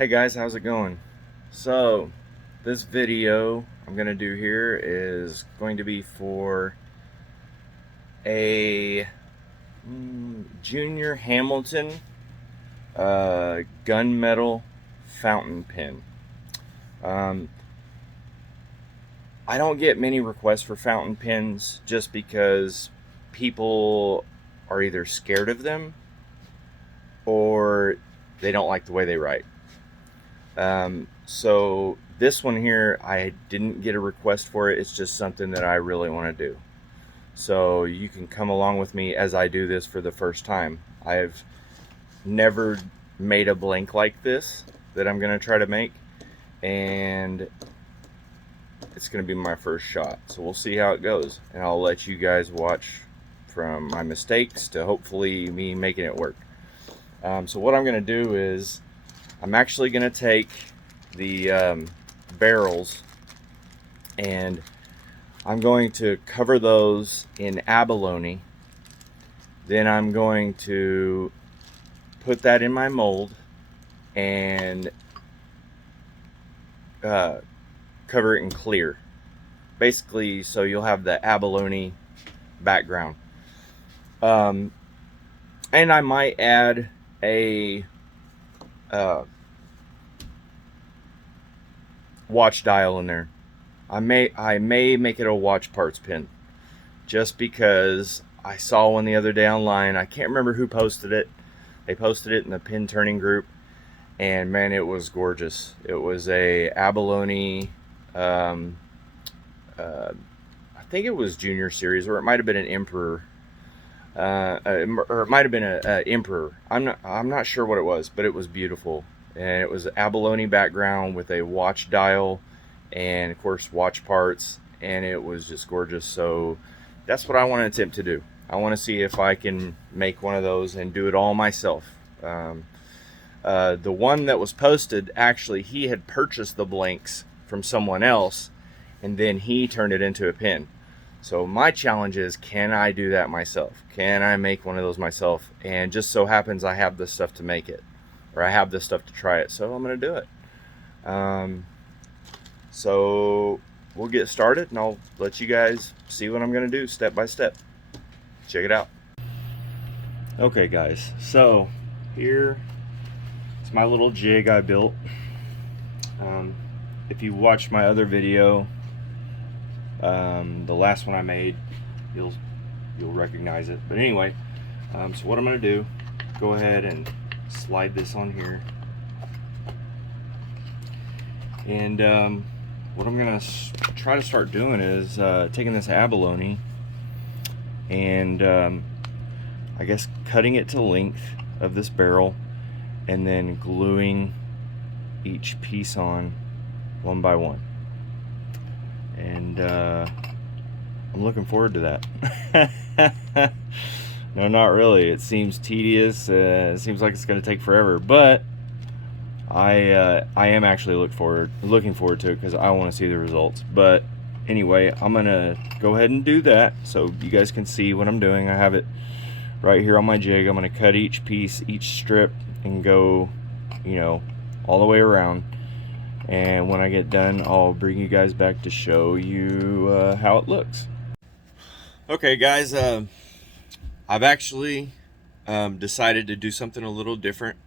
Hey guys, how's it going? So, this video I'm going to do here is going to be for a Junior Hamilton gunmetal fountain pen. Um, I don't get many requests for fountain pens just because people are either scared of them or they don't like the way they write. So this one here, I didn't get a request for it. It's just something that I really want to do. So you can come along with me as I do this for the first time. I've never made a blank like this that I'm going to try to make, and it's going to be my first shot. So we'll see how it goes, and I'll let you guys watch from my mistakes to hopefully me making it work. So what I'm going to do is I'm actually going to take the barrels and I'm going to cover those in abalone. Then I'm going to put that in my mold and cover it in clear. Basically, so you'll have the abalone background. And I might add a watch dial in there. I may make it a watch parts pin, just because I saw one the other day online. I can't remember who posted it. They posted it in the pin turning group, and man, it was gorgeous. It was a abalone. I think it was Junior Series, or it might have been an Emperor. Or it might have been a Emperor. I'm not sure what it was, but it was beautiful, and it was abalone background with a watch dial, and of course watch parts, and it was just gorgeous. So that's what I want to attempt to do. I want to see if I can make one of those and do it all myself. The one that was posted, actually, he had purchased the blanks from someone else, and then he turned it into a pin. So my challenge is, can I do that myself? Can I make one of those myself? And just so happens I have the stuff to make it, or I have the stuff to try it, so I'm going to do it. So we'll get started, and I'll let you guys see what I'm going to do step by step. Check it out. Okay guys, so here is my little jig I built. If you watch my other video, the last one I made, you'll recognize it. But anyway, so what I'm going to do, go ahead and slide this on here, and what I'm going to try to start doing is taking this abalone and I guess cutting it to the length of this barrel, and then gluing each piece on one by one. And I'm looking forward to that. No, not really. It seems tedious. It seems like it's going to take forever, but I am actually looking forward to it, because I want to see the results. But anyway, I'm gonna go ahead and do that so you guys can see what I'm doing. I have it right here on my jig. I'm gonna cut each piece, each strip, and go, all the way around. And when I get done, I'll bring you guys back to show you how it looks. Okay guys, I've actually decided to do something a little different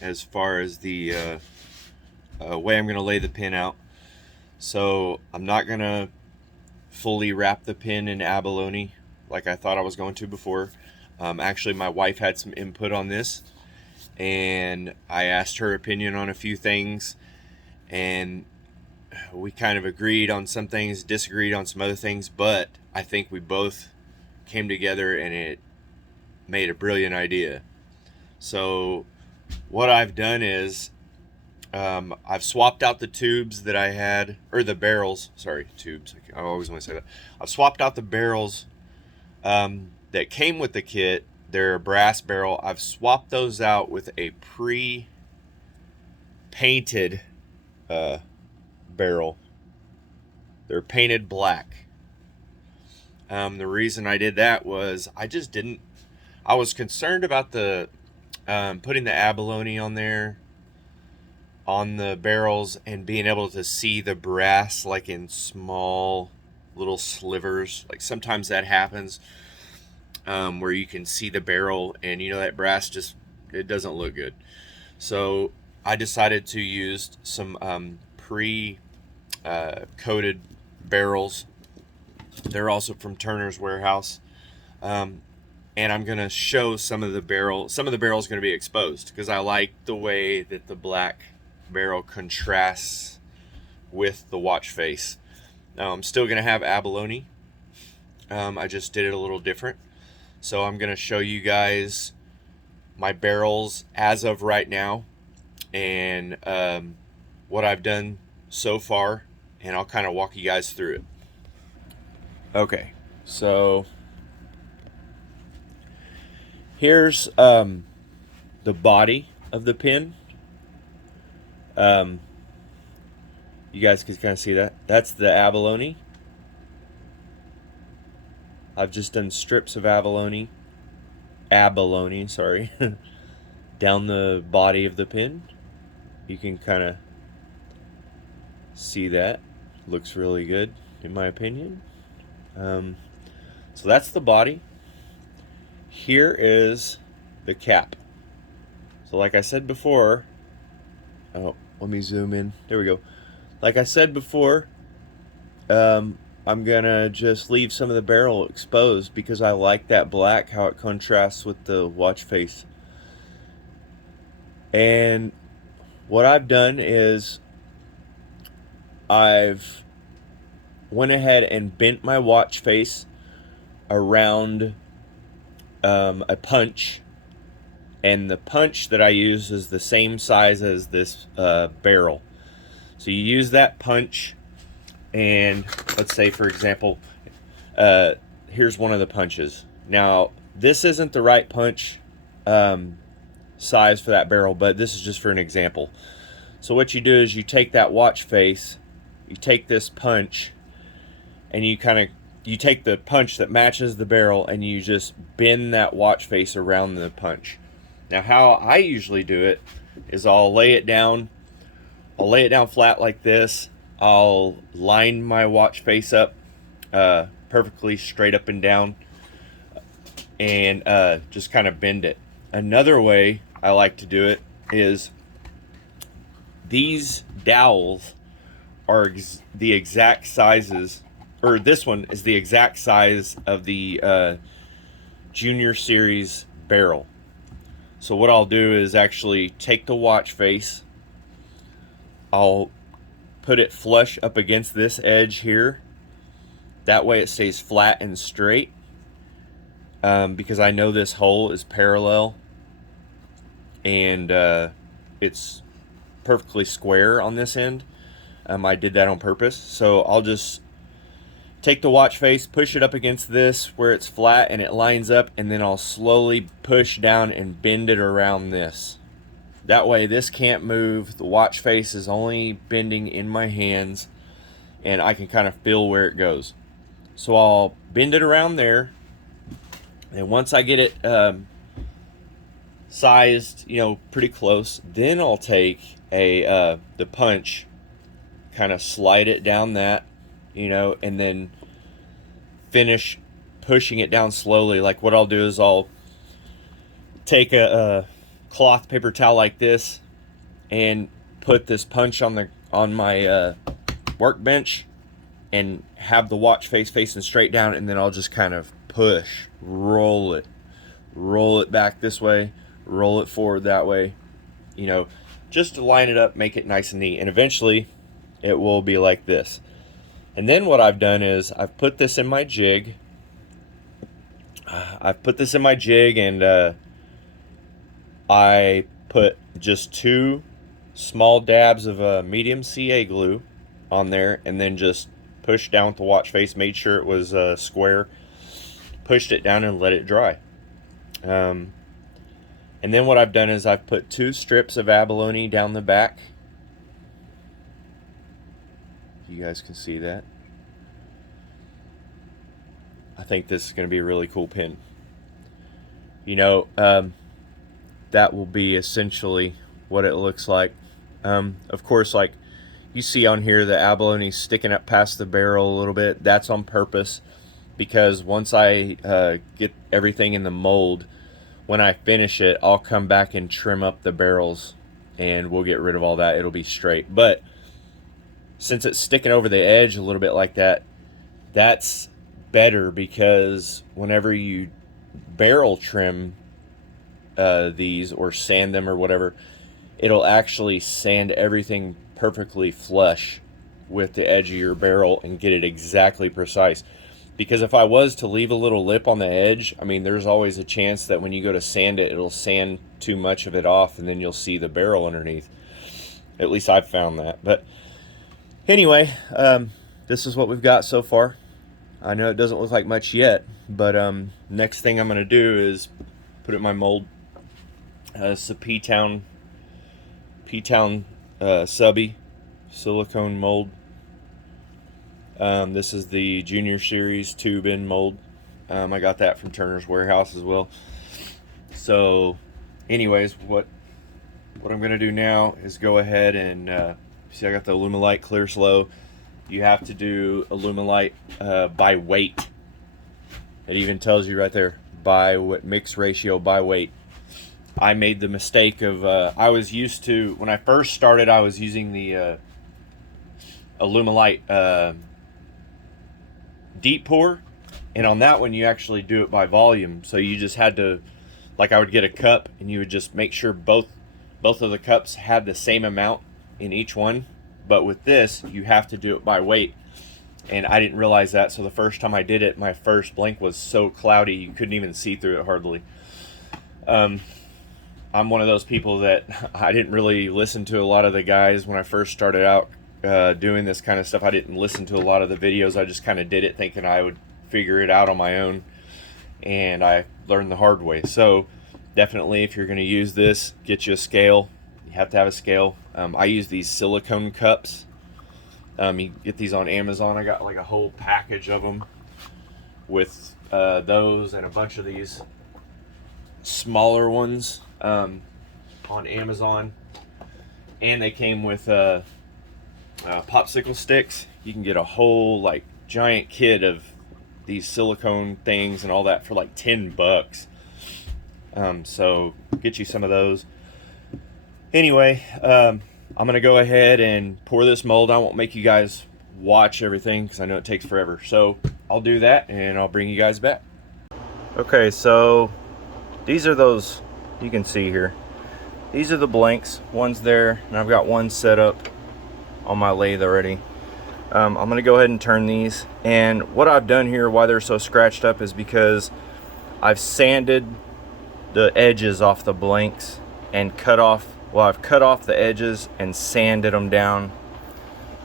as far as the way I'm going to lay the pin out. So I'm not going to fully wrap the pin in abalone like I thought I was going to before. Actually, my wife had some input on this, and I asked her opinion on a few things, and we kind of agreed on some things, disagreed on some other things, but I think we both came together and it made a brilliant idea. So what I've done is I've swapped out the tubes that I had, or the barrels, sorry, tubes, I always want to say that. I've swapped out the barrels that came with the kit. They're a brass barrel. I've swapped those out with a pre-painted barrel. They're painted black. The reason I did that was I was concerned about the putting the abalone on there on the barrels and being able to see the brass like in small little slivers. Like sometimes that happens, where you can see the barrel and that brass just, it doesn't look good. So I decided to use some pre-coated barrels. They're also from Turner's Warehouse. And I'm going to show some of the barrel. Some of the barrel is going to be exposed because I like the way that the black barrel contrasts with the watch face. Now I'm still going to have abalone. I just did it a little different. So I'm going to show you guys my barrels as of right now and what I've done so far, and I'll kind of walk you guys through it. Okay, so here's the body of the pin. You guys can kind of see that. That's the abalone. I've just done strips of abalone, sorry, down the body of the pin. You can kind of see that. Looks really good, in my opinion. So that's the body. Here is the cap. So like I said before, let me zoom in. There we go. Like I said before, I'm gonna just leave some of the barrel exposed because I like that black, how it contrasts with the watch face. And what I've done is I've went ahead and bent my watch face around a punch, and the punch that I use is the same size as this barrel. So you use that punch, and let's say, for example, here's one of the punches. Now, this isn't the right punch size for that barrel, but this is just for an example. So what you do is you take that watch face, you take this punch, and you take the punch that matches the barrel, and you just bend that watch face around the punch. Now, how I usually do it is I'll lay it down flat like this. I'll line my watch face up perfectly straight up and down, and just kind of bend it. Another way I like to do it is these dowels are the exact sizes, or this one is the exact size of the Junior Series barrel. So what I'll do is actually take the watch face, I'll put it flush up against this edge here. That way it stays flat and straight, because I know this hole is parallel and it's perfectly square on this end. I did that on purpose. So I'll just take the watch face, push it up against this where it's flat and it lines up, and then I'll slowly push down and bend it around this. That way this can't move. The watch face is only bending in my hands, and I can kind of feel where it goes. So I'll bend it around there, and once I get it sized, pretty close, then I'll take the punch, kind of slide it down that, and then finish pushing it down slowly. Like what I'll do is I'll take a cloth paper towel like this and put this punch on my workbench and have the watch face facing straight down, and then I'll just kind of push, roll it back this way, roll it forward that way, just to line it up, make it nice and neat, and eventually it will be like this. And then what I've done is I've put this in my jig. And I put just 2 small dabs of medium CA glue on there, and then just pushed down with the watch face, made sure it was square, pushed it down and let it dry. And then what I've done is I've put 2 strips of abalone down the back. You guys can see that. I think this is going to be a really cool pin. That will be essentially what it looks like. Of course, like you see on here, the abalone sticking up past the barrel a little bit. That's on purpose, because once I get everything in the mold, when I finish it, I'll come back and trim up the barrels and we'll get rid of all that. It'll be straight. But since it's sticking over the edge a little bit like that, that's better, because whenever you barrel trim these or sand them or whatever, it'll actually sand everything perfectly flush with the edge of your barrel and get it exactly precise. Because if I was to leave a little lip on the edge, I mean, there's always a chance that when you go to sand it, it'll sand too much of it off and then you'll see the barrel underneath. At least I've found that. But anyway, this is what we've got so far. I know it doesn't look like much yet, but next thing I'm going to do is put it in my mold. It's a P-Town subby silicone mold. This is the Junior Series tube in mold. I got that from Turner's Warehouse as well. So anyways, what I'm going to do now is go ahead and see, I got the Alumilite Clear Slow. You have to do Alumilite by weight. It even tells you right there, by what mix ratio by weight. I made the mistake of I was used to, when I first started, I was using the Alumilite deep pour, and on that one you actually do it by volume. So you just had to, like, I would get a cup and you would just make sure both of the cups had the same amount in each one. But with this, you have to do it by weight, and I didn't realize that. So the first time I did it, my first blank was so cloudy you couldn't even see through it hardly. I'm one of those people that I didn't really listen to a lot of the guys when I first started out doing this kind of stuff. I didn't listen to a lot of the videos. I just kind of did it thinking I would figure it out on my own, and I learned the hard way. So definitely, if you're going to use this, get you a scale. You have to have a scale. I use these silicone cups. You get these on Amazon. I got like a whole package of them with those and a bunch of these smaller ones on Amazon, and they came with popsicle sticks. You can get a whole like giant kit of these silicone things and all that for like $10. So get you some of those. Anyway, I'm gonna go ahead and pour this mold. I won't make you guys watch everything because I know it takes forever, so I'll do that and I'll bring you guys back. Okay, so these are those, you can see here, these are the blanks. One's there, and I've got one set up on my lathe already. I'm gonna go ahead and turn these, and what I've done here, why they're so scratched up, is because I've sanded the edges off the blanks and I've cut off the edges and sanded them down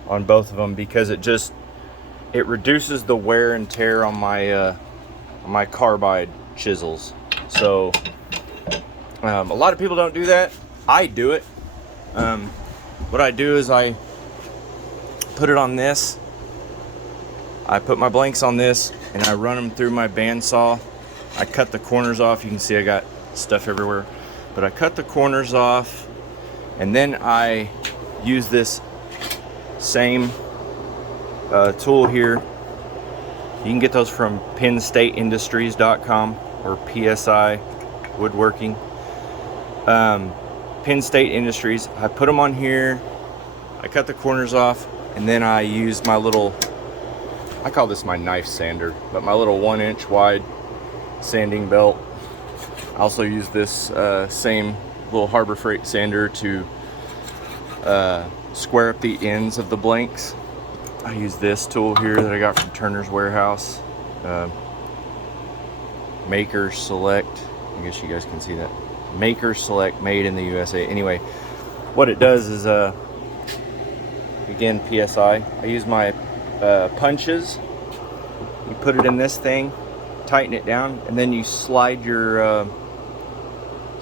on both of them, because it reduces the wear and tear on my carbide chisels. So a lot of people don't do that. I do it. What I do is I put it on this. I put my blanks on this and I run them through my bandsaw. I cut the corners off. You can see I got stuff everywhere, but I cut the corners off, and then I use this same tool here. You can get those from PennStateIndustries.com or PSI Woodworking. Penn State Industries. I put them on here. I cut the corners off, and then I use my little, I call this my knife sander, but my little 1-inch wide sanding belt. I also use this same little Harbor Freight sander to square up the ends of the blanks. I use this tool here that I got from Turner's Warehouse. Maker Select. I guess you guys can see that. Maker Select, made in the USA. Anyway, what it does is, again, PSI. I use my punches. You put it in this thing, tighten it down, and then you slide your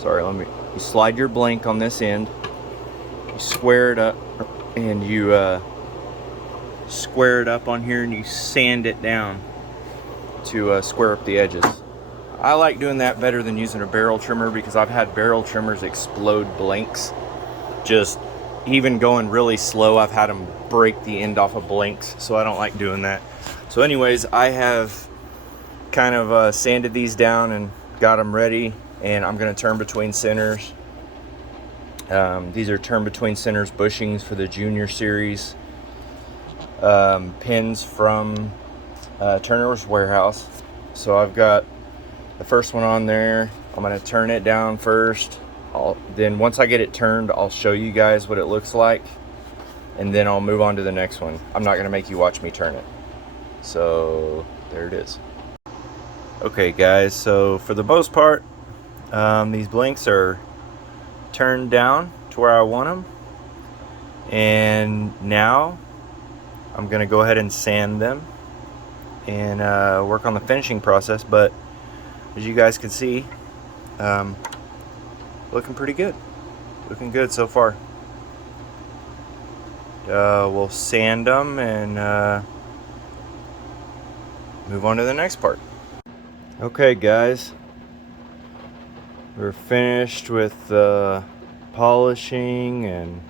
you slide your blank on this end, you square it up, and you square it up on here, and you sand it down to square up the edges. I like doing that better than using a barrel trimmer, because I've had barrel trimmers explode blanks just even going really slow, I've had them break the end off of blinks, so I don't like doing that. So anyways, I have kind of sanded these down and got them ready, and I'm going to turn between centers. These are turn between centers bushings for the Junior Series pins from Turner's Warehouse. So I've got the first one on there. I'm going to turn it down first. Then once I get it turned, I'll show you guys what it looks like, and then I'll move on to the next one. I'm not going to make you watch me turn it. So there it is. Okay guys, so for the most part, these blinks are turned down to where I want them, and now I'm going to go ahead and sand them and work on the finishing process. But as you guys can see, looking pretty good. Looking good so far. We'll sand them and move on to the next part. Okay guys, we're finished with polishing and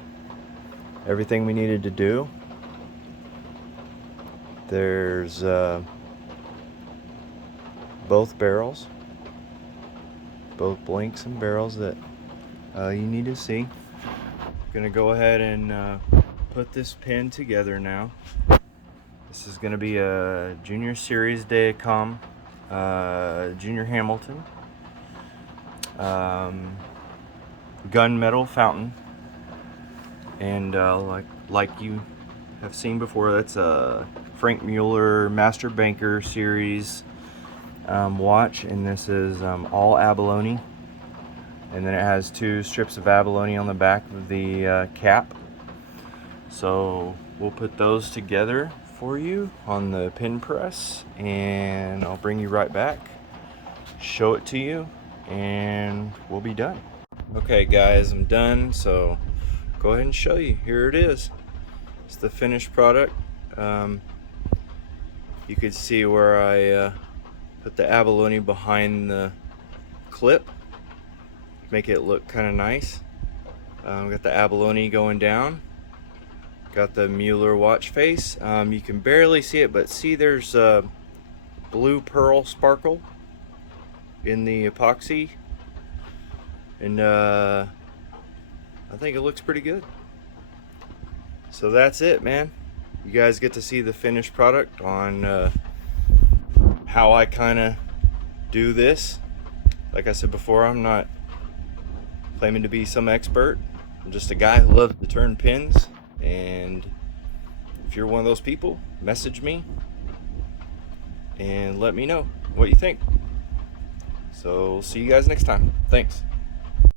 everything we needed to do. There's both barrels, both blinks and barrels that you need to see. Gonna go ahead and put this pin together now. This is gonna be a Junior Series Daycom Junior Hamilton gunmetal fountain, and like you have seen before, that's a Frank Mueller Master Banker Series watch, and this is all abalone, and then it has 2 strips of abalone on the back of the cap. So we'll put those together for you on the pin press, and I'll bring you right back, show it to you, and we'll be done. Okay guys, I'm done, so go ahead and show you. Here it is. It's the finished product. You could see where I put the abalone behind the clip, make it look kind of nice. Got the abalone going down. Got the Mueller watch face. You can barely see it, but see there's a blue pearl sparkle in the epoxy, and I think it looks pretty good. So that's it, man. You guys get to see the finished product on how I kind of do this. Like I said before, I'm not claiming to be some expert. I'm just a guy who loves to turn pins. And if you're one of those people, message me and let me know what you think. So see you guys next time. Thanks.